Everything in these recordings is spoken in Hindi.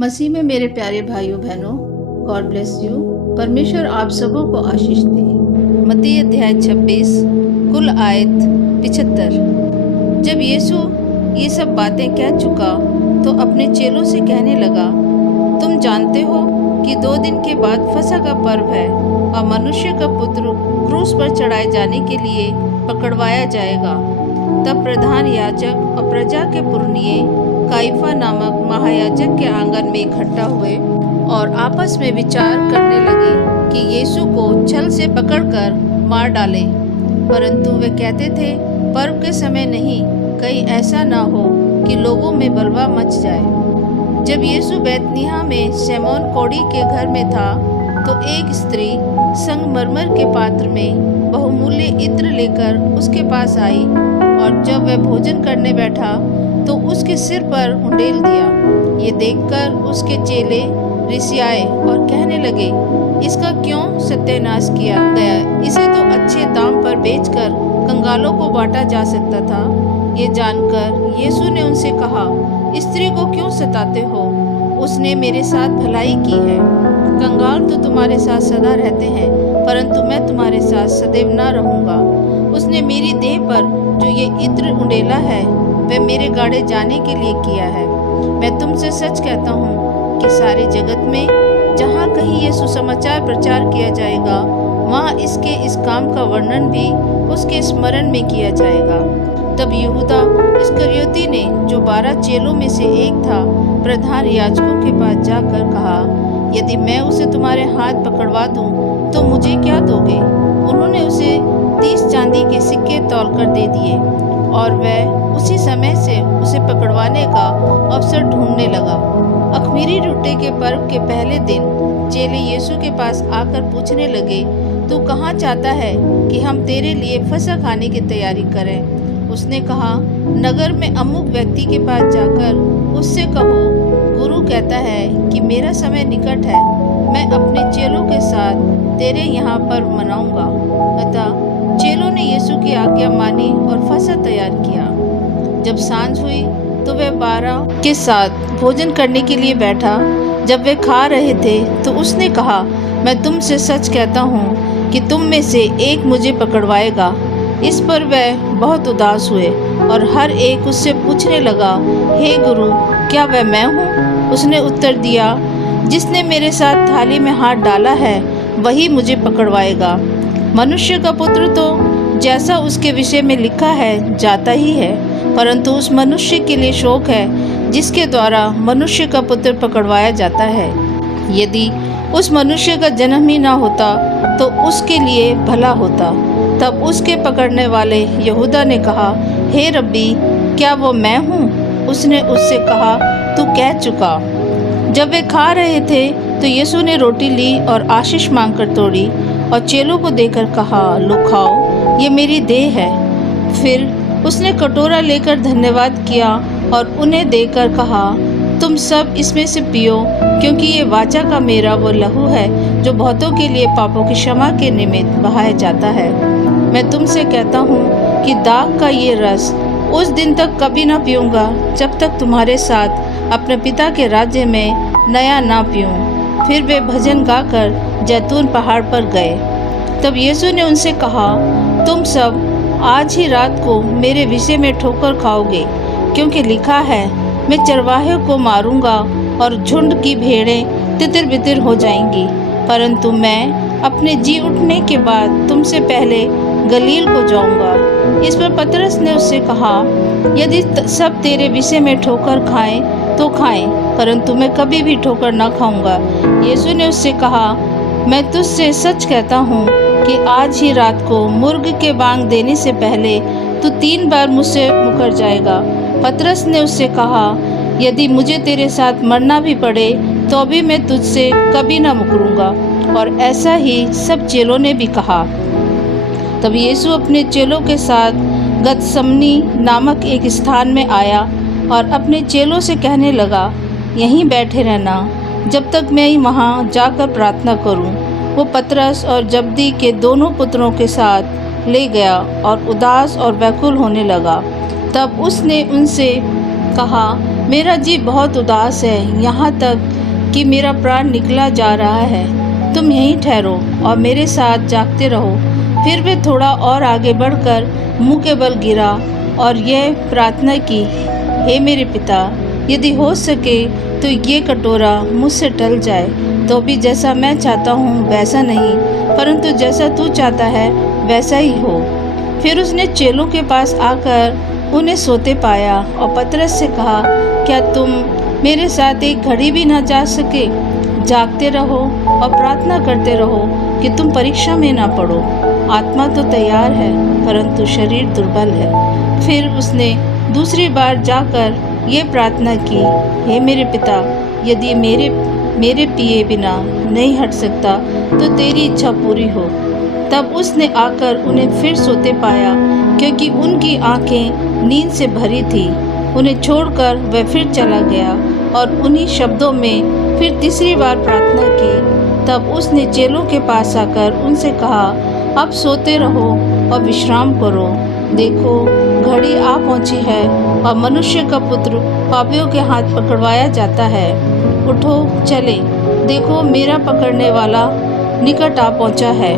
मसीह में मेरे प्यारे भाइयों बहनों, गॉड ब्लेस यू। परमेश्वर आप सबों को आशीष दे। मत्ती अध्याय 26 कुल आयत 75। जब यीशु ये सब बातें कह चुका तो अपने चेलों से कहने लगा, तुम जानते हो कि 2 दिन के बाद फसह का पर्व है और मनुष्य का पुत्र क्रूस पर चढ़ाए जाने के लिए पकड़वाया जाएगा। तब प्रधान याजक और प्रजा के पुरनिये काइफा नामक महायाजक के आंगन में इकट्ठा हुए और आपस में विचार करने लगे कि यीशु को छल से पकड़कर मार डालें। परंतु वे कहते थे, पर्व के समय नहीं, कहीं ऐसा ना हो कि लोगों में बलवा मच जाए। जब यीशु बैतनिय्याह में शमौन कोढ़ी के घर में था तो एक स्त्री संगमरमर के पात्र में बहुमूल्य इत्र लेकर उसके पास आई और जब वह भोजन करने बैठा तो उसके सिर पर उंडेल दिया। ये देखकर उसके चेले रिसियाए और कहने लगे, इसका क्यों सत्यानाश किया गया? इसे तो अच्छे दाम पर बेचकर कंगालों को बांटा जा सकता था। ये जानकर यीशु ने उनसे कहा, स्त्री को क्यों सताते हो? उसने मेरे साथ भलाई की है। कंगाल तो तुम्हारे साथ सदा रहते हैं, परंतु मैं तुम्हारे साथ सदैव न रहूंगा। उसने मेरी देह पर जो ये इत्र उंडेला है वह मेरे गाड़े जाने के लिए किया है। मैं तुमसे सच कहता हूँ कि सारे जगत में जहाँ कहीं ये सुसमाचार प्रचार किया जाएगा, वहाँ इसके इस काम का वर्णन भी उसके स्मरण में किया जाएगा। तब यहूदा इस्करियोती ने, जो 12 चेलों में से एक था, प्रधान याजकों के पास जाकर कहा, यदि मैं उसे तुम्हारे हाथ पकड़वा दूं तो मुझे क्या दोगे? उन्होंने उसे 30 चांदी के सिक्के तौलकर दे दिए और वह उसी समय से उसे पकड़वाने का अवसर ढूंढने लगा। अख़मीरी रोटी के पर्व के पहले दिन चेले यीशु के पास आकर पूछने लगे, तू कहाँ चाहता है कि हम तेरे लिए फसह खाने की तैयारी करें? उसने कहा, नगर में अमुक व्यक्ति के पास जाकर उससे कहो, गुरु कहता है कि मेरा समय निकट है, मैं अपने चेलों के साथ तेरे यहाँ पर्व मनाऊंगा। अतः चेलों ने यीशु की आज्ञा मानी और फसह तैयार किया। जब सांझ हुई तो वह 12 के साथ भोजन करने के लिए बैठा। जब वे खा रहे थे तो उसने कहा, मैं तुमसे सच कहता हूँ कि तुम में से एक मुझे पकड़वाएगा। इस पर वह बहुत उदास हुए और हर एक उससे पूछने लगा, हे गुरु, क्या वह मैं हूँ? उसने उत्तर दिया, जिसने मेरे साथ थाली में हाथ डाला है वही मुझे पकड़वाएगा। मनुष्य का पुत्र तो जैसा उसके विषय में लिखा है जाता ही है, परंतु उस मनुष्य के लिए शोक है जिसके द्वारा मनुष्य का पुत्र पकड़वाया जाता है। यदि उस मनुष्य का जन्म ही ना होता तो उसके लिए भला होता। तब उसके पकड़ने वाले यहूदा ने कहा, हे रब्बी, क्या वो मैं हूँ? उसने उससे कहा, तू कह चुका। जब वे खा रहे थे तो यीशु ने रोटी ली और आशीष मांगकर तोड़ी और चेलों को देकर कहा, लो खाओ, ये मेरी देह है। फिर उसने कटोरा लेकर धन्यवाद किया और उन्हें देकर कहा, तुम सब इसमें से पियो, क्योंकि ये वाचा का मेरा वो लहू है जो बहुतों के लिए पापों की क्षमा के निमित्त बहाया जाता है। मैं तुमसे कहता हूँ कि दाख का ये रस उस दिन तक कभी ना पीऊँगा जब तक तुम्हारे साथ अपने पिता के राज्य में नया ना पीऊँ। फिर वे भजन गाकर जैतून पहाड़ पर गए। तब यीशु ने उनसे कहा, तुम सब आज ही रात को मेरे विषय में ठोकर खाओगे, क्योंकि लिखा है, मैं चरवाहे को मारूंगा और झुंड की भेड़ें तितर बितर हो जाएंगी। परंतु मैं अपने जी उठने के बाद तुमसे पहले गलील को जाऊंगा। इस पर पतरस ने उससे कहा, यदि सब तेरे विषय में ठोकर खाएं तो खाएं, परंतु मैं कभी भी ठोकर न खाऊंगा। यीशु ने उससे कहा, मैं तुझसे सच कहता हूँ कि आज ही रात को मुर्ग के बांग देने से पहले तू 3 बार मुझसे मुकर जाएगा। पतरस ने उससे कहा, यदि मुझे तेरे साथ मरना भी पड़े तो भी मैं तुझसे कभी ना मुकरूंगा। और ऐसा ही सब चेलों ने भी कहा। तब यीशु अपने चेलों के साथ गतसमनी नामक एक स्थान में आया और अपने चेलों से कहने लगा, यहीं बैठे रहना जब तक मैं वहाँ जाकर प्रार्थना करूँ। वो पतरस और जब्दी के दोनों पुत्रों के साथ ले गया और उदास और व्याकुल होने लगा। तब उसने उनसे कहा, मेरा जी बहुत उदास है, यहाँ तक कि मेरा प्राण निकला जा रहा है। तुम यहीं ठहरो और मेरे साथ जागते रहो। फिर वे थोड़ा और आगे बढ़कर मुंह के बल गिरा और यह प्रार्थना की, हे मेरे पिता, यदि हो सके तो ये कटोरा मुझसे टल जाए, तो भी जैसा मैं चाहता हूँ वैसा नहीं, परंतु जैसा तू चाहता है वैसा ही हो। फिर उसने चेलों के पास आकर उन्हें सोते पाया और पतरस से कहा, क्या तुम मेरे साथ एक घड़ी भी ना जा सके? जागते रहो और प्रार्थना करते रहो कि तुम परीक्षा में ना पड़ो। आत्मा तो तैयार है परंतु शरीर दुर्बल है। फिर उसने दूसरी बार जाकर ये प्रार्थना की, हे मेरे पिता, यदि मेरे पिए बिना नहीं हट सकता तो तेरी इच्छा पूरी हो। तब उसने आकर उन्हें फिर सोते पाया, क्योंकि उनकी आंखें नींद से भरी थी। उन्हें छोड़कर वह फिर चला गया और उन्हीं शब्दों में फिर तीसरी बार प्रार्थना की। तब उसने चेलों के पास आकर उनसे कहा, अब सोते रहो और विश्राम करो। देखो, घड़ी आ पहुंची है और मनुष्य का पुत्र पापियों के हाथ पकड़वाया जाता है। उठो, चले, देखो मेरा पकड़ने वाला निकट आ पहुंचा है।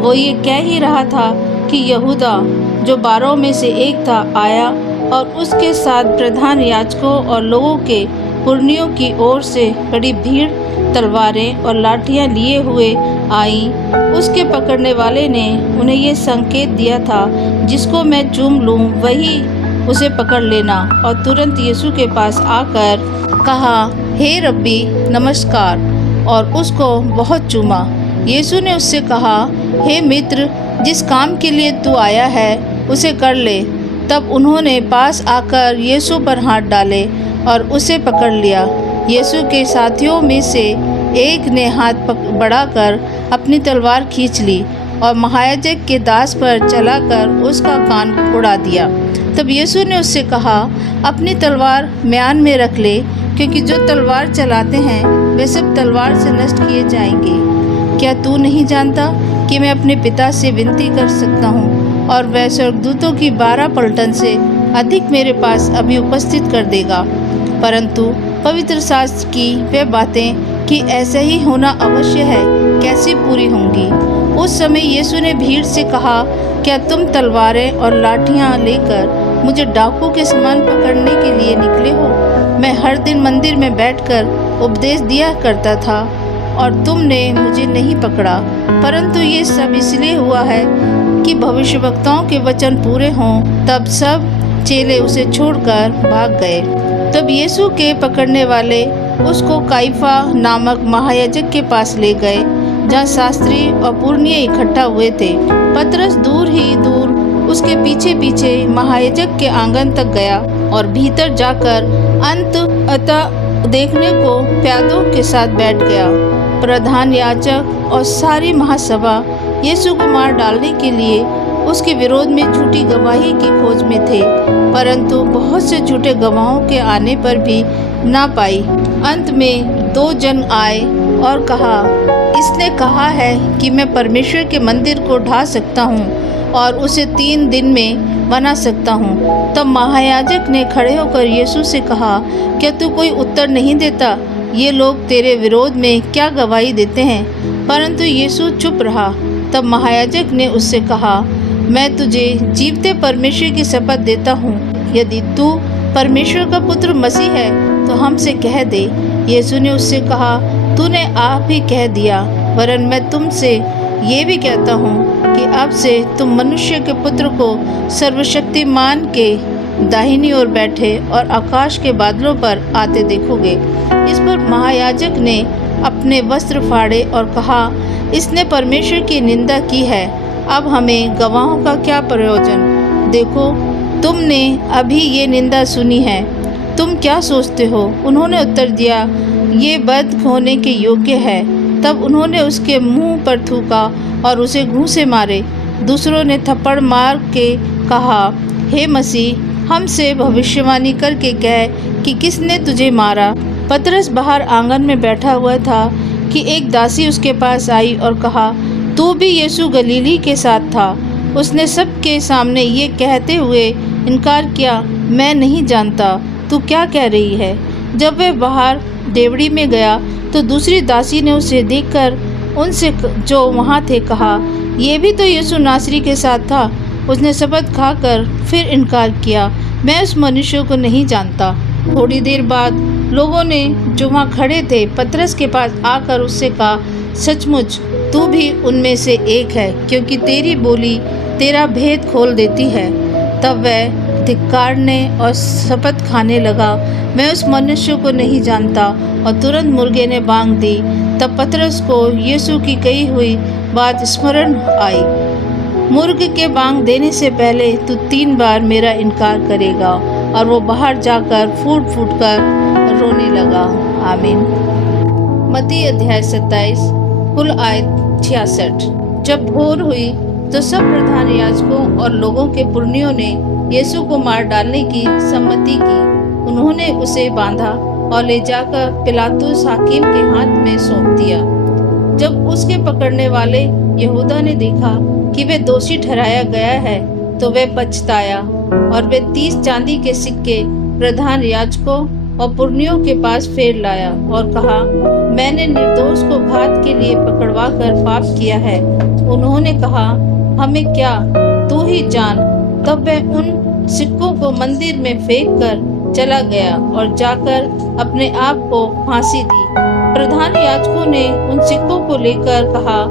वो ये कह ही रहा था कि यहूदा, जो 12 में से एक था, आया और उसके साथ प्रधान याजकों और लोगों के पुरनियों की ओर से बड़ी भीड़ तलवारें और लाठियां लिए हुए आई। उसके पकड़ने वाले ने उन्हें ये संकेत दिया था, जिसको मैं चूम लूं वही उसे पकड़ लेना। और तुरंत यीशु के पास आकर कहा, हे रब्बी, नमस्कार, और उसको बहुत चूमा। यीशु ने उससे कहा, हे मित्र, जिस काम के लिए तू आया है उसे कर ले। तब उन्होंने पास आकर यीशु पर हाथ डाले और उसे पकड़ लिया। यीशु के साथियों में से एक ने हाथ बढ़ाकर अपनी तलवार खींच ली और महायाजक के दास पर चलाकर उसका कान उड़ा दिया। तब यीशु ने उससे कहा, अपनी तलवार म्यान में रख ले, क्योंकि जो तलवार चलाते हैं वे सब तलवार से नष्ट किए जाएंगे। क्या तू नहीं जानता कि मैं अपने पिता से विनती कर सकता हूँ और वह स्वर्गदूतों की 12 पलटन से अधिक मेरे पास अभी उपस्थित कर देगा? परंतु पवित्र शास्त्र की वे बातें कि ऐसा ही होना अवश्य है कैसे पूरी होंगी? उस समय यीशु ने भीड़ से कहा, क्या तुम तलवारें और लाठियाँ लेकर मुझे डाकू के समान पकड़ने के लिए निकले हो? मैं हर दिन मंदिर में बैठकर उपदेश दिया करता था और तुमने मुझे नहीं पकड़ा, परंतु ये सब इसलिए हुआ है कि भविष्यवक्ताओं के वचन पूरे हों। तब सब चेले उसे छोड़कर भाग गए। तब यीशु के पकड़ने वाले उसको काइफा नामक महायाजक के पास ले गए, जहाँ शास्त्री और पुरनिये इकट्ठा हुए थे। पतरस दूर ही दूर उसके पीछे पीछे महायाजक के आंगन तक गया और भीतर जाकर अंततः देखने को प्यादों के साथ बैठ गया। प्रधान याजक और सारी महासभा यीशु को मार डालने के लिए उसके विरोध में झूठी गवाही की खोज में थे, परंतु बहुत से झूठे गवाहों के आने पर भी ना पाई। अंत में 2 जन आए और कहा, इसने कहा है कि मैं परमेश्वर के मंदिर को ढा सकता हूँ और उसे 3 दिन में बना सकता हूँ। तब महायाजक ने खड़े होकर यीशु से कहा, क्या तू कोई उत्तर नहीं देता? ये लोग तेरे विरोध में क्या गवाही देते हैं? परंतु यीशु चुप रहा। तब महायाजक ने उससे कहा, मैं तुझे जीवते परमेश्वर की शपथ देता हूँ, यदि तू परमेश्वर का पुत्र मसीह है तो हमसे कह दे। यीशु ने उससे कहा, तूने आप ही कह दिया, वरन मैं तुमसे ये भी कहता हूँ कि अब से तुम मनुष्य के पुत्र को सर्वशक्तिमान के दाहिनी ओर बैठे और आकाश के बादलों पर आते देखोगे। इस पर महायाजक ने अपने वस्त्र फाड़े और कहा, इसने परमेश्वर की निंदा की है, अब हमें गवाहों का क्या प्रयोजन? देखो, तुमने अभी ये निंदा सुनी है, तुम क्या सोचते हो? उन्होंने उत्तर दिया, ये वध होने के योग्य है। तब उन्होंने उसके मुंह पर थूका और उसे घूंसे मारे। दूसरों ने थप्पड़ मार के कहा, हे मसीह, हमसे भविष्यवाणी करके कह कि किसने तुझे मारा? पतरस बाहर आंगन में बैठा हुआ था कि एक दासी उसके पास आई और कहा, तू भी यीशु गलीली के साथ था। उसने सबके सामने ये कहते हुए इनकार किया, मैं नहीं जानता। तू क्या कह रही है? जब वह बाहर डेवढ़ी में गया तो दूसरी दासी ने उसे देखकर उनसे जो वहाँ थे कहा, ये भी तो यीशु नासरी के साथ था। उसने शपथ खाकर फिर इनकार किया, मैं उस मनुष्य को नहीं जानता। थोड़ी देर बाद लोगों ने जो वहाँ खड़े थे पतरस के पास आकर उससे कहा, सचमुच तू भी उनमें से एक है, क्योंकि तेरी बोली तेरा भेद खोल देती है। तब वह धिक्कारने और शपथ खाने लगा, मैं उस मनुष्य को नहीं जानता, और तुरंत मुर्गे ने बांग दी। तब पतरस को यीशु की कही हुई बात स्मरण आई, मुर्ग के बांग देने से पहले तू 3 बार मेरा इनकार करेगा। और वो बाहर जाकर फूट फूट कर रोने लगा। आमीन। मत्ती अध्याय 27 कुल आयत 66। जब भोर हुई तो सब प्रधान याजकों और लोगों के पुरनियों ने यीशु को मार डालने की सम्मति की। उन्होंने उसे बांधा और ले जाकर पिलातुस हाकिम के हाथ में सौंप दिया। जब उसके पकड़ने वाले यहूदा ने देखा कि वह दोषी ठहराया गया है तो वह पछताया, और वे 30 चांदी के सिक्के प्रधान याजकों और पुरनियों के पास फेर लाया और कहा, मैंने निर्दोष को घात के लिए पकड़वा कर पाप किया है। उन्होंने कहा, हमें क्या, तू ही जान। तब वह उन सिक्कों को मंदिर में फेंक कर चला गया और जाकर अपने आप को फांसी दी। प्रधान याजकों ने उन सिक्कों को लेकर कहा,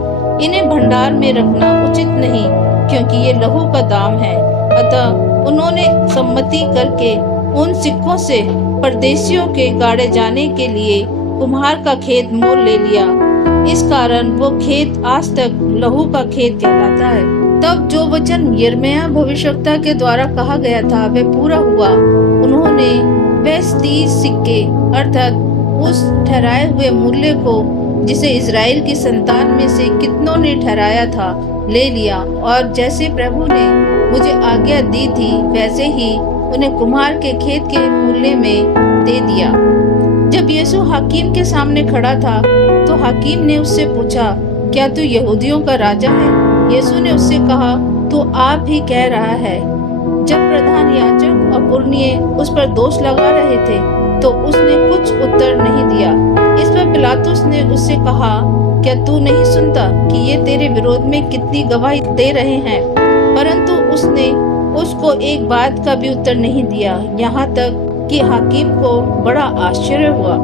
इन्हें भंडार में रखना उचित नहीं, क्योंकि ये लहू का दाम है। अतः उन्होंने सम्मति करके उन सिक्कों से परदेशियों के गाड़े जाने के लिए कुम्हार का खेत मोल ले लिया। इस कारण वो खेत आज तक लहू का खेत कहलाता है। तब जो वचन यिर्मयाह भविष्यवक्ता के द्वारा कहा गया था वह पूरा हुआ। उन्होंने वह 30 सिक्के अर्थात उस ठहराए हुए मूल्य को जिसे इजराइल की संतान में से कितनों ने ठहराया था ले लिया, और जैसे प्रभु ने मुझे आज्ञा दी थी वैसे ही उन्हें कुम्हार के खेत के मूल्य में दे दिया। जब यीशु हाकिम के सामने खड़ा था तो हाकिम ने उससे पूछा, क्या तू यहूदियों का राजा है? यीशु ने उससे कहा, तू आप ही कह रहा है। जब प्रधान याजक और पुरनिये उस पर दोष लगा रहे थे तो उसने कुछ उत्तर नहीं दिया। इस पर पिलातुस ने उससे कहा, क्या तू नहीं सुनता कि ये तेरे विरोध में कितनी गवाही दे रहे हैं? परंतु उसने उसको एक बात का भी उत्तर नहीं दिया, यहाँ तक कि हाकिम को बड़ा आश्चर्य हुआ।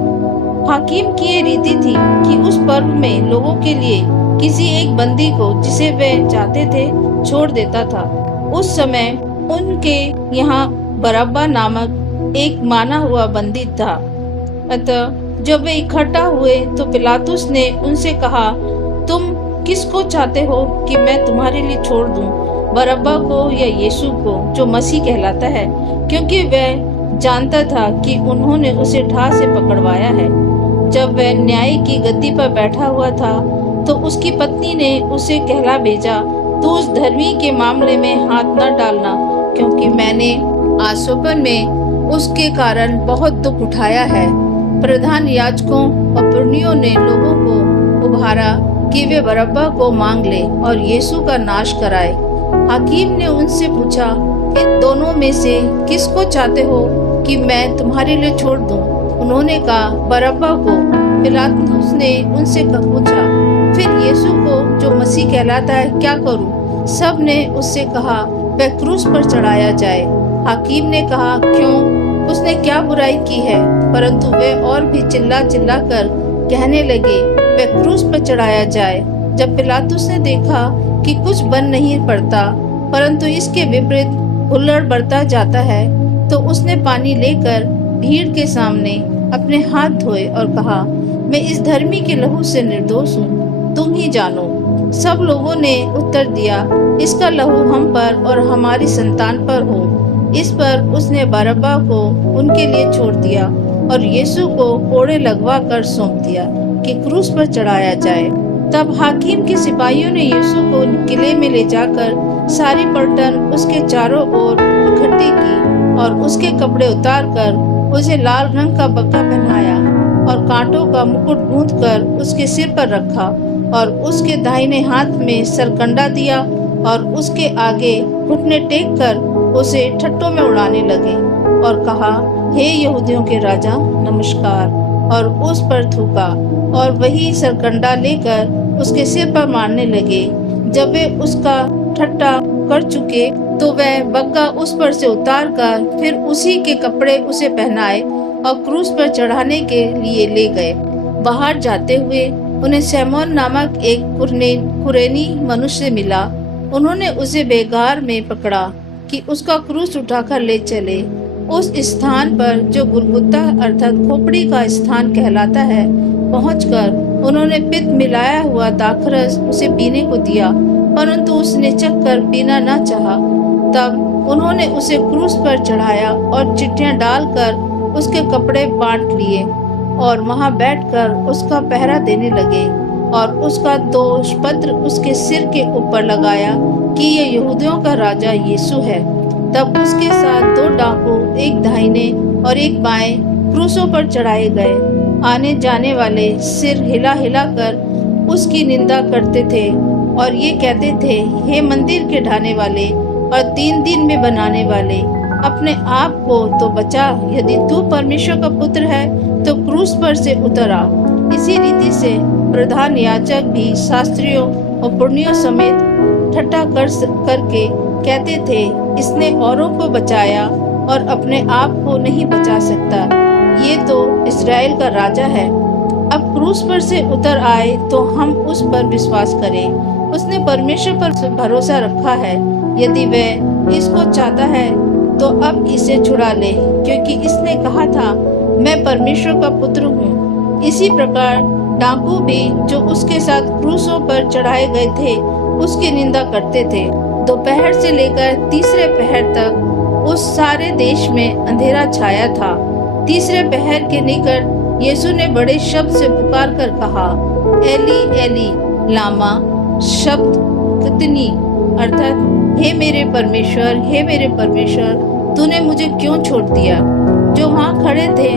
हाकिम की ये रीति थी कि उस पर्व में लोगों के लिए किसी एक बंदी को जिसे वे चाहते थे छोड़ देता था। उस समय उनके यहाँ बरअब्बा नामक एक माना हुआ बंदी था। अतः जब वे इकट्ठा हुए तो पिलातुस ने उनसे कहा, तुम किसको चाहते हो कि मैं तुम्हारे लिए छोड़ दूं, बरअब्बा को या यीशु को जो मसीह कहलाता है? क्योंकि वह जानता था कि उन्होंने उसे ठाह से पकड़वाया है। जब वह न्याय की गद्दी पर बैठा हुआ था तो उसकी पत्नी ने उसे कहला भेजा, तू उस धर्मी के मामले में हाथ न डालना, क्योंकि मैंने आसोपन में उसके कारण बहुत दुख उठाया है। प्रधान याजकों और पुरनियों ने लोगों को उभारा कि वे बरअब्बा को मांग ले और यीशु का नाश कराए। हाकिम ने उनसे पूछा, इन दोनों में से किसको चाहते हो कि मैं तुम्हारे लिए छोड़ दूं? उन्होंने कहा, बरअब्बा को। पिलातुस ने उनसे पूछा, फिर यीशु को जो मसीह कहलाता है क्या करूं? सब ने उससे कहा, वह क्रूस पर चढ़ाया जाए। हाकिम ने कहा, क्यों? उसने क्या बुराई की है? परंतु वे और भी चिल्ला चिल्ला कर कहने लगे, वह क्रूस पर चढ़ाया जाए। जब पिलातुस ने देखा कि कुछ बन नहीं पड़ता परंतु इसके विपरीत हुल्लड़ बढ़ता जाता है, तो उसने पानी लेकर भीड़ के सामने अपने हाथ धोए और कहा, मैं इस धर्मी के लहू से निर्दोष हूँ, तुम ही जानो। सब लोगों ने उत्तर दिया, इसका लहू हम पर और हमारी संतान पर हो। इस पर उसने बरअब्बा को उनके लिए छोड़ दिया और यीशु को कोड़े लगवा कर सौंप दिया कि क्रूस पर चढ़ाया जाए। तब हाकिम के सिपाहियों ने यीशु को किले में ले जाकर सारी पलटन उसके चारों ओर इकट्ठी की और उसके कपड़े उतारकर उसे लाल रंग का बक्का पहनाया और कांटों का मुकुट गूंथकर उसके सिर पर रखा और उसके दाहिने हाथ में सरकंडा दिया और उसके आगे घुटने टेक कर उसे ठट्टों में उड़ाने लगे और कहा, हे यहूदियों के राजा नमस्कार, और उस पर थूका और वही सरकंडा लेकर उसके सिर पर मारने लगे। जब वे उसका ठट्ठा कर चुके तो वह बग्गा उस पर से उतार कर फिर उसी के कपड़े उसे पहनाए और क्रूस पर चढ़ाने के लिए ले गए। बाहर जाते हुए उन्हें शमौन नामक एक कुरेनी मनुष्य मिला। उन्होंने उसे बेगार में पकड़ा कि उसका क्रूस उठाकर ले चले। उस स्थान पर जो गुलगुता अर्थात खोपड़ी का स्थान कहलाता है पहुंचकर उन्होंने पित्त मिलाया हुआ दाखरस उसे पीने को दिया, परंतु उसने चखकर पीना न चाहा। तब उन्होंने उसे क्रूस पर चढ़ाया और चिट्ठियां डालकर उसके कपड़े बांट लिए और वहां बैठकर उसका पहरा देने लगे और उसका दोष पत्र उसके सिर के ऊपर लगाया कि ये यहूदियों का राजा यीशु है। तब उसके साथ 2 डाकू, एक दाहिने और एक बाएं क्रूसों पर चढ़ाए गए। आने जाने वाले सिर हिला हिला कर उसकी निंदा करते थे और ये कहते थे, हे मंदिर के ढाने वाले और 3 दिन में बनाने वाले, अपने आप को तो बचा। यदि तू परमेश्वर का पुत्र है तो क्रूस पर से उतर आ। इसी रीति से प्रधान याजक भी शास्त्रियों और पुरनियों समेत ठट्ठा करके कहते थे, इसने औरों को बचाया और अपने आप को नहीं बचा सकता। ये तो इस्राएल का राजा है। अब क्रूस पर से उतर आए तो हम उस पर विश्वास करें। उसने परमेश्वर पर भरोसा रखा है। यदि वह इसको चाहता है तो अब इसे छुड़ा ले, क्योंकि इसने कहा था, मैं परमेश्वर का पुत्र हूँ। इसी प्रकार डाकू भी जो उसके साथ क्रूसों पर चढ़ाए गए थे उसकी निंदा करते थे। दोपहर से लेकर तीसरे पहर तक उस सारे देश में अंधेरा छाया था। तीसरे पहर के निकट यीशु ने बड़े शब्द से पुकार कर कहा, एली एली लामा शब्द कितनी, अर्थात हे मेरे परमेश्वर तूने मुझे क्यों छोड़ दिया। जो वहाँ खड़े थे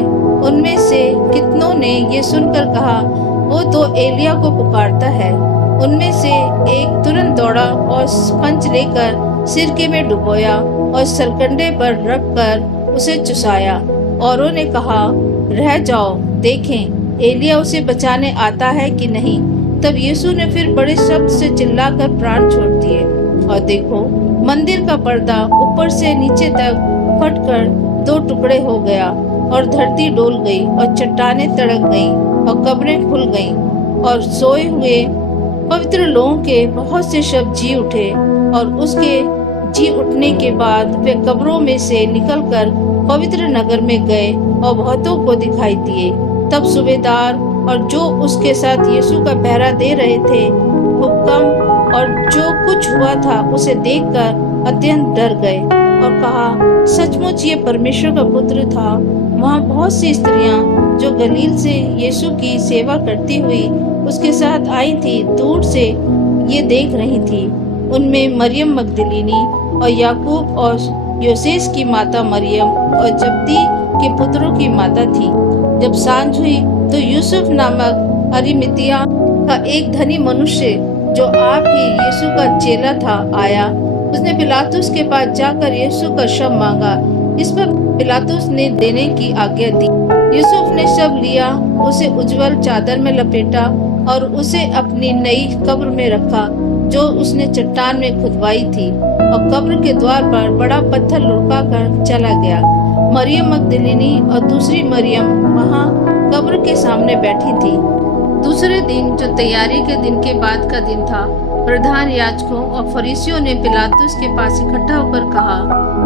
उनमें से कितनों ने ये सुनकर कहा, वो तो एलिया को पुकारता है। उनमें से एक तुरंत दौड़ा और स्पंज लेकर सिरके में डुबोया और सरकंडे पर रखकर उसे चुसाया। औरों ने कहा, रह जाओ, देखें एलिया उसे बचाने आता है कि नहीं। तब यीशु ने फिर बड़े शब्द से चिल्लाकर प्राण छोड़ दिए और देखो, मंदिर का पर्दा ऊपर से नीचे तक फटकर 2 टुकड़े हो गया और धरती डोल गई और चट्टानें तड़क गईं और कब्रें खुल गईं और सोए हुए पवित्र लोगों के बहुत से शव जी उठे। और उसके जी उठने के बाद वे कब्रों में से निकलकर पवित्र नगर में गए और बहुतों को दिखाई दिए। तब सूबेदार और जो उसके साथ यीशु का पहरा दे रहे थे हुक्म और जो कुछ हुआ था उसे देखकर अत्यंत डर गए और कहा, सचमुच ये परमेश्वर का पुत्र था। वहाँ बहुत सी स्त्रियां जो गलील से यीशु की सेवा करती हुई उसके साथ आई थी दूर से ये देख रही थी। उनमें मरियम मगदलीनी और याकूब और योसेस की माता मरियम और जब्दी के पुत्रों की माता थी। जब सांझ हुई तो यूसुफ नामक अरिमतिया का एक धनी मनुष्य जो आप ही यीशु का चेला था आया। उसने पिलातुस के पास जाकर यीशु का शव मांगा। इस पर पिलातुस ने देने की आज्ञा दी। यूसुफ ने शव लिया, उसे उज्जवल चादर में लपेटा और उसे अपनी नई कब्र में रखा जो उसने चट्टान में खुदवाई थी, और कब्र के द्वार पर बड़ा पत्थर लुढ़का कर चला गया। मरियम मगदलीनी और दूसरी मरियम वहाँ कब्र के सामने बैठी थी। दूसरे दिन जो तैयारी के दिन के बाद का दिन था, प्रधान याजकों और फरीसियों ने पिलातुस के पास इकट्ठा होकर कहा,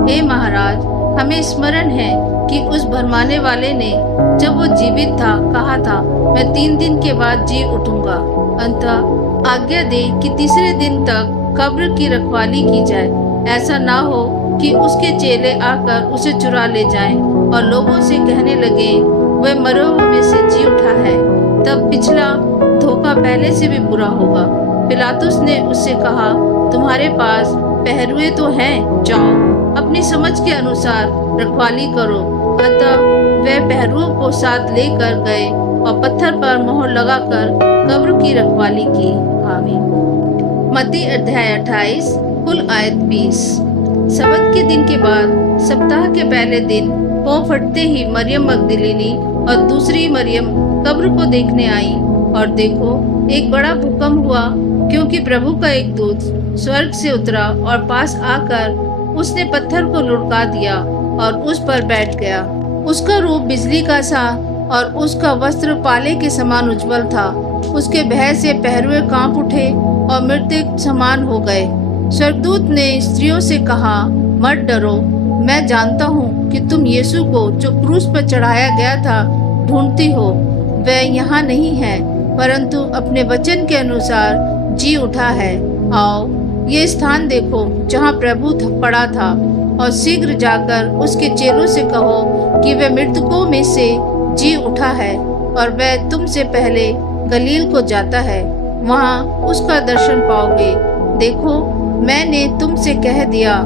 हे महाराज, हमें स्मरण है कि उस भरमाने वाले ने जब वो जीवित था कहा था, मैं 3 दिन के बाद जी उठूंगा। अतः आज्ञा दे कि तीसरे दिन तक कब्र की रखवाली की जाए, ऐसा ना हो कि उसके चेले आकर उसे चुरा ले जाएं और लोगों से कहने लगे, वह मरे हुए में से जी उठा है। तब पिछला धोखा पहले से भी बुरा होगा। पिलातुस ने उससे कहा, तुम्हारे पास पहरुए तो हैं, जाओ अपनी समझ के अनुसार रखवाली करो। अतः वे पहरुओं को साथ लेकर गए और पत्थर पर मोहर लगाकर कब्र की रखवाली की। आमीन। मत्ती अध्याय 28 कुल आयत 20। सबत के दिन के बाद सप्ताह के पहले दिन पाँव फटते ही मरियम मगदलीनी और दूसरी मरियम कब्र को देखने आई। और देखो, एक बड़ा भूकंप हुआ, क्योंकि प्रभु का एक दूत स्वर्ग से उतरा और पास आकर उसने पत्थर को लुढ़का दिया और उस पर बैठ गया। उसका रूप बिजली का सा और उसका वस्त्र पाले के समान उज्जवल था। उसके भय से पहरुए कांप उठे और मृतक समान हो गए। स्वर्गदूत ने स्त्रियों से कहा, मत डरो, मैं जानता हूँ कि तुम यीशु को जो क्रूस पर चढ़ाया गया था ढूंढती हो। वह यहाँ नहीं है, परंतु अपने वचन के अनुसार जी उठा है। आओ, ये स्थान देखो जहाँ प्रभु पड़ा था, और शीघ्र जाकर उसके चेलों से कहो कि वह मृतकों में से जी उठा है और वह तुमसे पहले गलील को जाता है, वहाँ उसका दर्शन पाओगे। देखो, मैंने तुमसे कह दिया।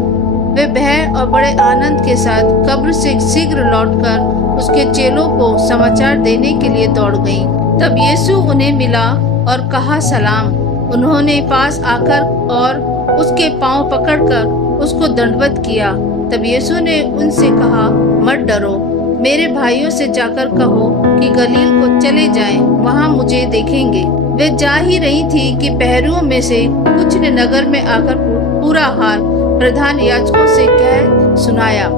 वे भय और बड़े आनंद के साथ कब्र से शीघ्र लौटकर उसके चेलों को समाचार देने के लिए दौड़ गईं। तब यीशु उन्हें मिला और कहा, सलाम। उन्होंने पास आकर और उसके पांव पकड़कर उसको दंडवत किया। तब यीशु ने उनसे कहा, मत डरो, मेरे भाइयों से जाकर कहो कि गलील को चले जाएं, वहां मुझे देखेंगे। वे जा ही रही थी कि पहरुओं में से कुछ ने नगर में आकर पूरा हाल प्रधान याजकों से कह सुनाया।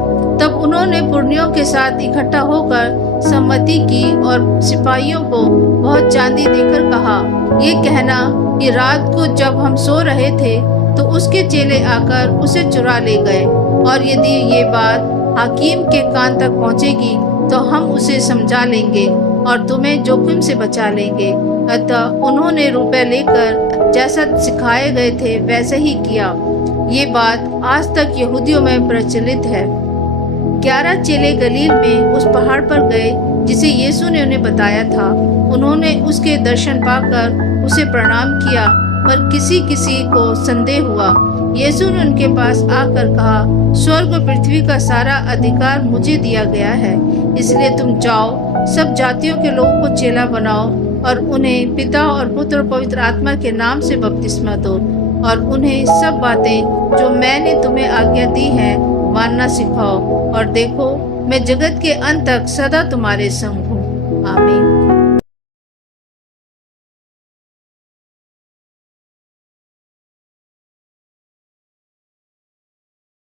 तब उन्होंने पुरनियों के साथ इकट्ठा होकर सम्मति की और सिपाहियों को बहुत चांदी देकर कहा, ये कहना कि रात को जब हम सो रहे थे तो उसके चेले आकर उसे चुरा ले गए, और यदि ये बात हाकिम के कान तक पहुंचेगी तो हम उसे समझा लेंगे और तुम्हें जोखिम से बचा लेंगे। अतः उन्होंने रुपए लेकर जैसा सिखाए गए थे वैसे ही किया। ये बात आज तक यहूदियों में प्रचलित है। 11 चेले गलील में उस पहाड़ पर गए जिसे यीशु ने उन्हें बताया था। उन्होंने उसके दर्शन पाकर उसे प्रणाम किया, पर किसी किसी को संदेह हुआ। यीशु ने उनके पास आकर कहा, स्वर्ग और पृथ्वी का सारा अधिकार मुझे दिया गया है, इसलिए तुम जाओ, सब जातियों के लोगों को चेला बनाओ और उन्हें पिता और पुत्र और पवित्र आत्मा के नाम से बपतिस्मा दो, और उन्हें सब बातें जो मैंने तुम्हें आज्ञा दी है मानना सिखाओ। और देखो, मैं जगत के अंत तक सदा तुम्हारे संग हूँ। आमीन।